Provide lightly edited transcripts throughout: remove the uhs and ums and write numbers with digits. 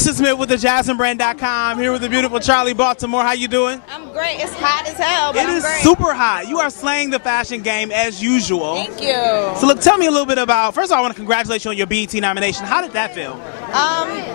Kristen Smith with the JasmineBrand.com here with the beautiful Charli Baltimore. How you doing? I'm great. It's hot as hell, but It I'm is great. super hot. You are slaying the fashion game as usual. Thank you. So look, tell me a little bit about, first of all, I want to congratulate you on your BET nomination. How did that feel?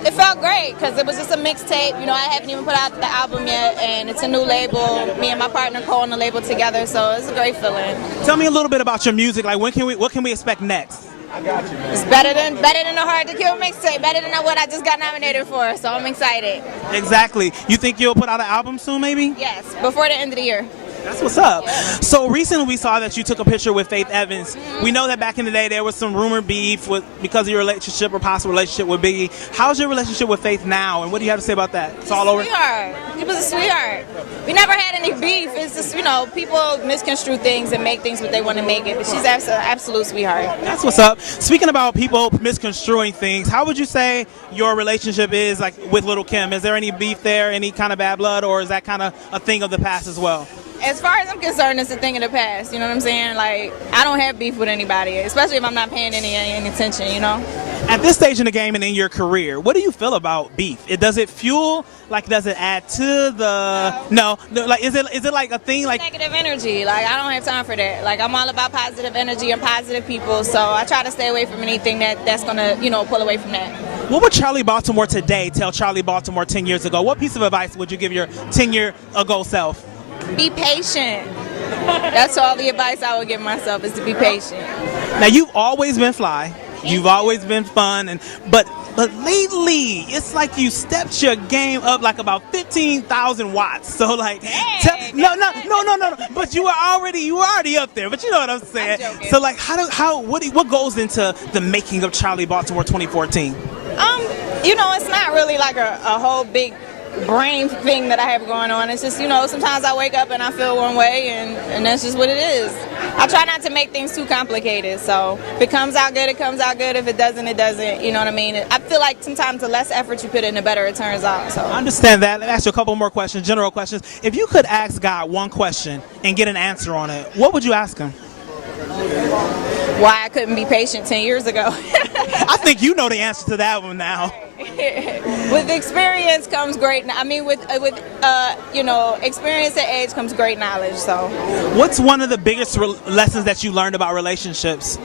It felt great because it was just a mixtape. You know, I haven't even put out the album yet, and it's a new label. Me and my partner co-own the label together, so it's a great feeling. Tell me a little bit about your music. Like, what can we expect next? It's better than the Hard to Kill mixtape. Better than what I just got nominated for. So I'm excited. Exactly. You think you'll put out an album soon, maybe? Yes, before the end of the year. That's what's up. Yeah. So recently we saw that you took a picture with Faith Evans. We know that back in the day there was some rumored beef because of your relationship or possible relationship with Biggie. How's your relationship with Faith now, and what do you have to say about that? It's all over. Sweetheart. He was a sweetheart. We never had any beef. It's just, you know, people misconstrue things and make things what they want to make it. But she's an absolute sweetheart. That's what's up. Speaking about people misconstruing things, how would you say your relationship is like with Little Kim? Is there any beef there, any kind of bad blood, or is that kind of a thing of the past as well? As far as I'm concerned, it's a thing of the past. You know what I'm saying? Like, I don't have beef with anybody, especially if I'm not paying any attention, you know? At this stage in the game and in your career, what do you feel about beef? Does it fuel? Like, does it add to the? No. Like, is it like a thing? Like negative energy. Like, I don't have time for that. Like, I'm all about positive energy and positive people. So I try to stay away from anything that's gonna, you know, pull away from that. What would Charli Baltimore today tell Charli Baltimore 10 years ago? What piece of advice would you give your 10-year-ago self? Be patient. That's all the advice I would give myself, is to be patient. Now, you've always been fly. You've always been fun, but lately it's like you stepped your game up like about 15,000 watts. So like, no. But you were already up there. But you know what I'm saying. I'm joking. So like, what goes into the making of Charli Baltimore 2014? You know, it's not really like a whole big brain thing that I have going on. It's just, you know, sometimes I wake up and I feel one way, and that's just what it is. I try not to make things too complicated. So if it comes out good, it comes out good. If it doesn't, it doesn't. You know what I mean? I feel like sometimes the less effort you put in, the better it turns out. So I understand that. Let me ask you a couple more questions, general questions. If you could ask God one question and get an answer on it, what would you ask him? Why I couldn't be patient 10 years ago. I think you know the answer to that one now. With experience comes great. I mean, with you know, experience and age comes great knowledge. So, what's one of the biggest lessons that you learned about relationships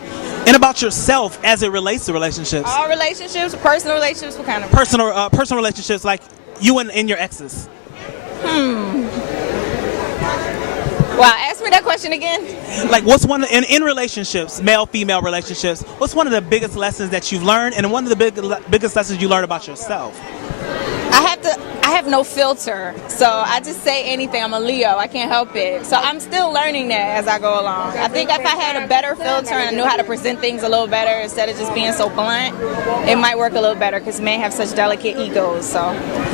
and about yourself as it relates to relationships? All relationships, personal relationships, what kind of personal relationships, like you and your exes. Wow, ask me that question again. Like, what's one in relationships, male-female relationships? What's one of the biggest lessons that you've learned, and one of the biggest lessons you learned about yourself? I have no filter, so I just say anything. I'm a Leo. I can't help it. So I'm still learning that as I go along. I think if I had a better filter and I knew how to present things a little better instead of just being so blunt, it might work a little better, because men have such delicate egos. So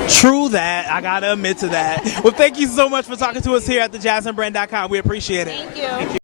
true that. I gotta admit to that. Well, thank you so much for talking to us here at the JasmineBrand.com. We appreciate it. Thank you.